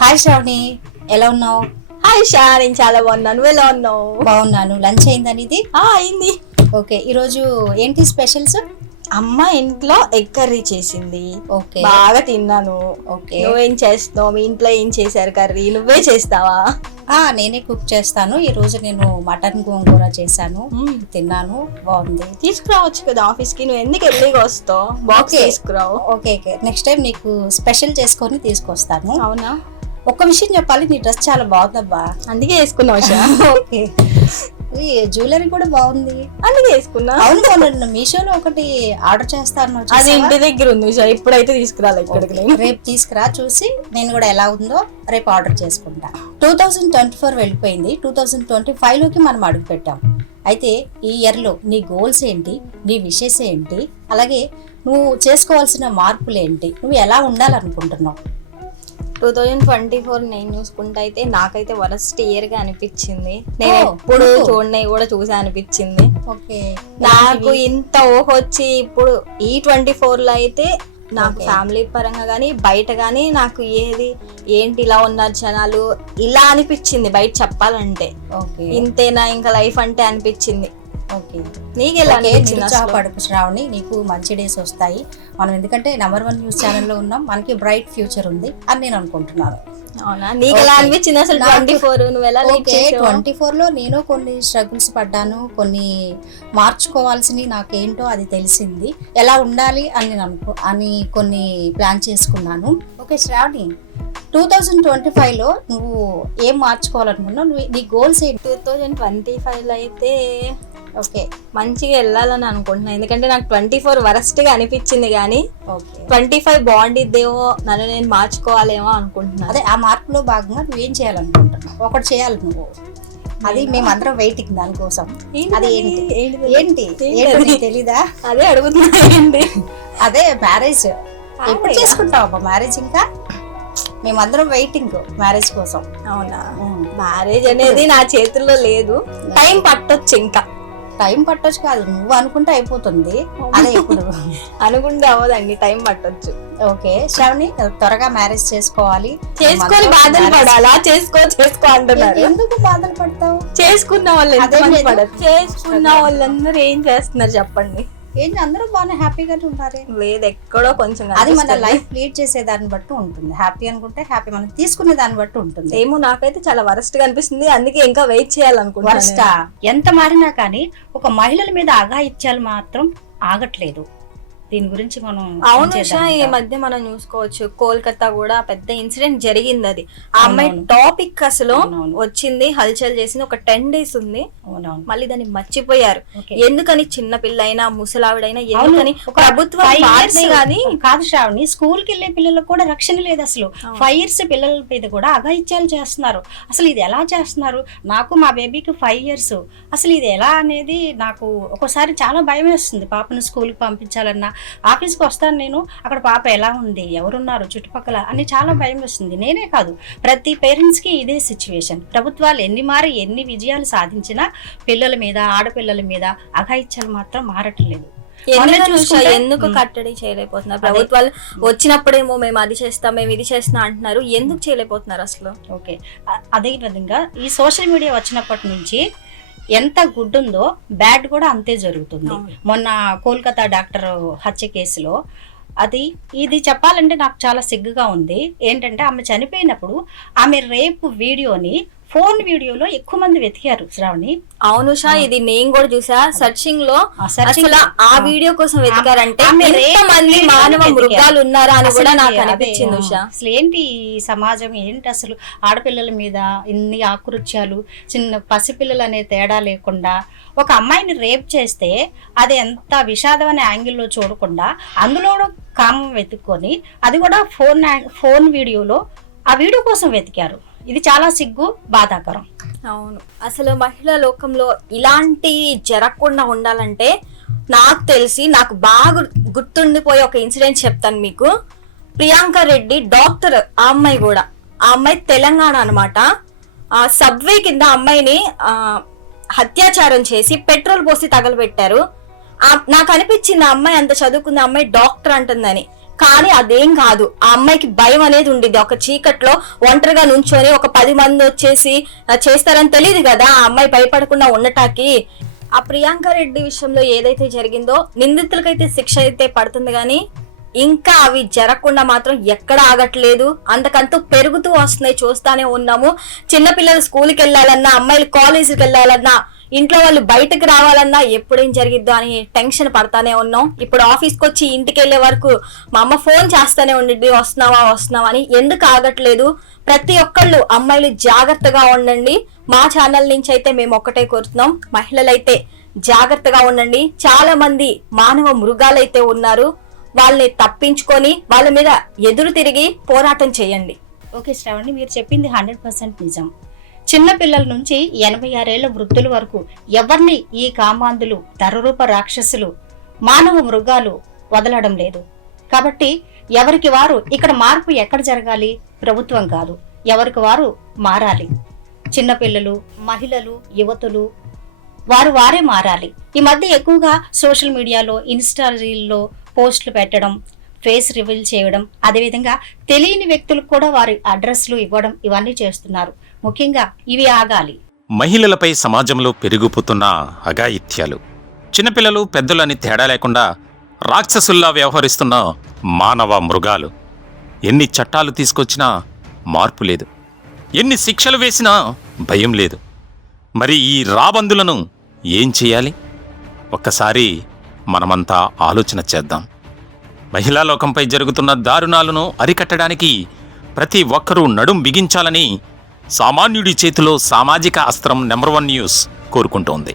Hi Shravani, ఎలా ఉన్నావు? Hi Shah, నేను చాలా బాగున్నాను. నువ్వు ఎలా ఉన్నావు? బాగున్నాను. లంచ్ అయిందని ఇది? అయింది. ఓకే, ఈరోజు ఏంటి స్పెషల్స్? అమ్మ ఇంట్లో ఎగ్ కర్రీ చేసింది. ఓకే, బాగా తిన్నాను. ఓకే. నువ్వేం చేస్తావు? మీ ఇంట్లో ఏం చేశారు కర్రీ? నువ్వే చేస్తావా? నేనే కుక్ చేస్తాను. ఈ రోజు నేను మటన్ గోంగూర చేశాను, తిన్నాను, బాగుంది. తీసుకురావచ్చు కదా ఆఫీస్ కి. నువ్వు ఎందుకు ఎర్లీగా వస్తావు? బాక్స్ తీసుకురావు. ఓకే ఓకే, నెక్స్ట్ టైం నీకు స్పెషల్ చేసుకొని తీసుకొస్తాను. అవునా? ఒక్క విషయం చెప్పాలి, నీ డ్రెస్ చాలా బాగుందబ్బా. అందుకే వేసుకున్నావు షా. ఓకే, ఈ జ్యువెలరీ కూడా బాగుంది. అందుకే వేసుకున్నా. అవును, మొన్న మీషోలో ఒకటి ఆర్డర్ చేస్తాను. అది ఇంటి దగ్గర ఉంది షా, ఇప్పుడైతే తీసుకురాలి ఇక్కడికి. నేను రేపు తీసుకురా, చూసి నేను కూడా ఎలా ఉందో రేపు ఆర్డర్ చేసుకుంటా. 2024 వెళ్ళిపోయింది, 2025 లోకి మనం అడుగు పెట్టాం. అయితే ఈ ఇయర్ లో నీ గోల్స్ ఏంటి, నీ విషెస్ ఏంటి, అలాగే నువ్వు చేసుకోవాల్సిన మార్పులు ఏంటి, నువ్వు ఎలా ఉండాలనుకుంటున్నావు? 2024 నేను చూసుకుంటే అయితే నాకైతే వరస్ట్ ఇయర్ గా అనిపించింది. నేను ఎప్పుడు చూడని కూడా చూసా అనిపించింది. ఓకే, నాకు ఇంత వచ్చి ఇప్పుడు ఈ 24 లో అయితే నాకు ఫ్యామిలీ పరంగా గానీ బయట గానీ నాకు ఏంటి ఇలా ఉన్నారు జనాలు ఇలా అనిపించింది. బయట చెప్పాలంటే ఇంతేనా ఇంకా లైఫ్ అంటే అనిపించింది. పడుపు శ్రావణి, నీకు మంచి డేస్ వస్తాయి. మనం ఎందుకంటే #1 న్యూస్ ఛానల్లో ఉన్నాం, మనకి బ్రైట్ ఫ్యూచర్ ఉంది అని నేను అనుకుంటున్నాను. అవునా? నీకు ఎలా అనిపించింది అసలు 24 లో నేను కొన్ని స్ట్రగుల్స్ పడ్డాను, కొన్ని మార్చుకోవాల్సినవి నాకేంటో అది తెలిసింది, ఎలా ఉండాలి అని నేను కొన్ని ప్లాన్ చేసుకున్నాను. ఓకే శ్రావణి, 2025 లో నువ్వు ఏం మార్చుకోవాలనుకున్నావు? నీ గోల్స్ ఏంటి? 2025 లో అయితే ఓకే మంచిగా వెళ్ళాలని అనుకుంటున్నాను. ఎందుకంటే నాకు 24 వరస్ట్ గా అనిపించింది, కానీ 25 బాగుండిద్దేమో, నన్ను నేను మార్చుకోవాలేమో అనుకుంటున్నాను. అదే ఆ మార్పులో భాగంగా నువ్వేం చేయాలనుకుంటున్నావు? ఒకటి చేయాలి నువ్వు, అది మేమందరం వెయిటింగ్ దానికోసం. అది ఏంటి తెలీదా? అదే అడుగుతున్నా. అదే మ్యారేజ్. ఎప్పుడు చేసుకుంటావు మ్యారేజ్? ఇంకా మేమందరం వెయిటింగ్ మ్యారేజ్ కోసం. అవునా? మ్యారేజ్ అనేది నా చేతుల్లో లేదు. టైం పట్టొచ్చు, ఇంకా టైం పట్టొచ్చు కాదు, నువ్వు అనుకుంటే అయిపోతుంది. అదే ఇప్పుడు అనుకుంటే అవ్వదండి, టైం పట్టొచ్చు. ఓకే శ్రావణి, త్వరగా మ్యారేజ్ చేసుకోవాలి. చేసుకొని బాధలు పడాలా? చేసుకో అంటున్నారు. ఎందుకు బాధలు పడతావు? చేసుకున్న వాళ్ళు చేసుకున్న వాళ్ళందరూ ఏం చేస్తున్నారు చెప్పండి? ఏంటి అందరూ బాగా హ్యాపీగానే ఉంటారే? లేదు, ఎక్కడో కొంచెం. అది మన లైఫ్ లీడ్ చేసే దాన్ని బట్టి ఉంటుంది. హ్యాపీ అనుకుంటే హ్యాపీ, మనం తీసుకునే దాన్ని బట్టి ఉంటుంది. ఏమో, నాకైతే చాలా వరస్ట్ గా అనిపిస్తుంది, అందుకే ఇంకా వెయిట్ చేయాలనుకుంటున్నా. వరస్టా? ఎంత మారినా కానీ ఒక మహిళల మీద అఘాయిత్యాలు మాత్రం ఆగట్లేదు. దీని గురించి మనం అవును షా, ఈ మధ్య మనం చూసుకోవచ్చు, కోల్కతా కూడా పెద్ద ఇన్సిడెంట్ జరిగింది. అది ఆ అమ్మాయి టాపిక్ అసలు వచ్చింది, హల్చల్ చేసింది, ఒక 10 days ఉంది, మళ్ళీ దాన్ని మర్చిపోయారు. ఎందుకని? చిన్న పిల్ల అయినా ముసలావిడైనా ఎందుకని? ప్రభుత్వం కాదు శ్రావణి, స్కూల్ కి వెళ్లే పిల్లలకు కూడా రక్షణ లేదు అసలు. 5 years పిల్లల మీద కూడా అఘాయిత్యాలు చేస్తున్నారు. అసలు ఇది ఎలా చేస్తున్నారు? నాకు మా బేబీకి 5 years. అసలు ఇది ఎలా అనేది నాకు ఒక్కోసారి చాలా భయం వేస్తుంది. పాపను స్కూల్ కి పంపించాలన్నా, ఆఫీస్కి వస్తాను నేను, అక్కడ పాప ఎలా ఉంది, ఎవరున్నారు చుట్టుపక్కల అని చాలా భయం వస్తుంది. నేనే కాదు, ప్రతి పేరెంట్స్ కి ఇదే సిచ్యువేషన్. ప్రభుత్వాలు ఎన్ని విజయాలు సాధించినా పిల్లల మీద, ఆడపిల్లల మీద అఘాయిత్యాలు మాత్రం మారట్లేదు. ఎందుకు కట్టడి చేయలేకపోతున్నారు? ప్రభుత్వాలు వచ్చినప్పుడేమో మేము అది చేస్తాం, మేము ఇది చేస్తాం అంటున్నారు, ఎందుకు చేయలేకపోతున్నారు అసలు? ఓకే, అదే విధంగా ఈ సోషల్ మీడియా వచ్చినప్పటి నుంచి ఎంత గుడ్ ఉందో బ్యాడ్ కూడా అంతే జరుగుతుంది. మొన్న కోల్కతా డాక్టర్ హత్య కేసులో ఇది చెప్పాలంటే నాకు చాలా సిగ్గుగా ఉంది. ఏంటంటే ఆమె చనిపోయినప్పుడు ఆమె రేపు వీడియోని ఫోన్ వీడియోలో ఎక్కువ మంది వెతికారు శ్రావణి. అవును షా, ఇది నేను కూడా చూసా. సర్చింగ్ లో అసలు ఆ వీడియో కోసం వెతికారంటే మానవ మృగాలు ఉన్నారా అని కూడా నాకు అనిపించింది ఉషా. అసలు ఏంటి సమాజం, ఏంటి అసలు ఆడపిల్లల మీద ఇన్ని ఆకృత్యాలు, చిన్న పసిపిల్లలు అనే తేడా లేకుండా ఒక అమ్మాయిని రేప్ చేస్తే అది ఎంత విషాదం అనే యాంగిల్లో చూడకుండా అందులో కామం వెతుక్కొని అది కూడా ఫోన్ వీడియోలో ఆ వీడియో కోసం వెతికారు. ఇది చాలా సిగ్గు, బాధాకరం. అవును, అసలు మహిళా లోకంలో ఇలాంటి జరగకుండా ఉండాలంటే నాకు బాగా గుర్తుండిపోయే ఒక ఇన్సిడెంట్ చెప్తాను మీకు. ప్రియాంక రెడ్డి డాక్టర్, ఆ అమ్మాయి తెలంగాణ అనమాట. ఆ సబ్వే కింద అమ్మాయిని అత్యాచారం చేసి పెట్రోల్ పోసి తగలబెట్టారు. నాకు అనిపించింది ఆ అమ్మాయి అంత చదువుకుంది, అమ్మాయి డాక్టర్ అంటుందని. కానీ అదేం కాదు, ఆ అమ్మాయికి భయం అనేది ఉండిద్ది. ఒక చీకట్లో ఒంటరిగా నుంచొని ఒక 10 మంది వచ్చేసి చేస్తారని తెలియదు కదా ఆ అమ్మాయి భయపడకుండా ఉండటానికి. ఆ ప్రియాంక రెడ్డి విషయంలో ఏదైతే జరిగిందో నిందితులకైతే శిక్ష అయితే పడుతుంది, కానీ ఇంకా అవి జరగకుండా మాత్రం ఎక్కడ ఆగట్లేదు. అంతకంతూ పెరుగుతూ వస్తున్నాయి, చూస్తానే ఉన్నాము. చిన్నపిల్లలు స్కూల్కి వెళ్ళాలన్నా, అమ్మాయిలు కాలేజీకి వెళ్ళాలన్నా, ఇంట్లో వాళ్ళు బయటకు రావాలన్నా ఎప్పుడేం జరిగిద్దో అని టెన్షన్ పడతానే ఉన్నాం. ఇప్పుడు ఆఫీస్కి వచ్చి ఇంటికి వెళ్లే వరకు మా అమ్మ ఫోన్ చేస్తానే ఉండిద్ది, వస్తున్నావా అని. ఎందుకు ఆగట్లేదు? ప్రతి ఒక్కళ్ళు అమ్మాయిలు జాగ్రత్తగా ఉండండి. మా ఛానల్ నుంచి అయితే మేము ఒక్కటే కోరుతున్నాం, మహిళలైతే జాగ్రత్తగా ఉండండి. చాలా మంది మానవ మృగాలైతే ఉన్నారు, వాళ్ళని తప్పించుకొని వాళ్ళ మీద ఎదురు తిరిగి పోరాటం చేయండి. ఓకే శ్రావణి, మీరు చెప్పింది 100% నిజం. చిన్న పిల్లల నుంచి 86 ఏళ్ల వృద్ధుల వరకు ఎవరిని ఈ కామాంధులు, తరరూప రాక్షసులు, మానవ మృగాలు వదలడం లేదు. కాబట్టి ఎవరికి వారు ఇక్కడ మార్పు ఎక్కడ జరగాలి? ప్రభుత్వం కాదు, ఎవరికి వారు మారాలి. చిన్నపిల్లలు, మహిళలు, యువతులు వారే మారాలి. ఈ మధ్య ఎక్కువగా సోషల్ మీడియాలో, ఇన్స్టా రీల్లో పోస్టులు పెట్టడం, ఫేస్ రివీల్ చేయడం, అదేవిధంగా తెలియని వ్యక్తులకు కూడా వారి అడ్రస్లు ఇవ్వడం, ఇవన్నీ చేస్తున్నారు. ముఖ్యంగా ఇవి ఆగాలి. మహిళలపై సమాజంలో పెరిగిపోతున్న అఘాయిత్యాలు, చిన్నపిల్లలు పెద్దలని తేడా లేకుండా రాక్షసుల్లా వ్యవహరిస్తున్న మానవ మృగాలు. ఎన్ని చట్టాలు తీసుకొచ్చినా మార్పు లేదు, ఎన్ని శిక్షలు వేసినా భయం లేదు. మరి ఈ రాబందులను ఏం చేయాలి? ఒక్కసారి మనమంతా ఆలోచన చేద్దాం. మహిళా లోకంపై జరుగుతున్న దారుణాలను అరికట్టడానికి ప్రతి ఒక్కరూ నడుం బిగించాలని సామాన్యుడి చేతిలో సామాజిక అస్త్రం నెంబర్ 1 న్యూస్ కోరుకుంటోంది.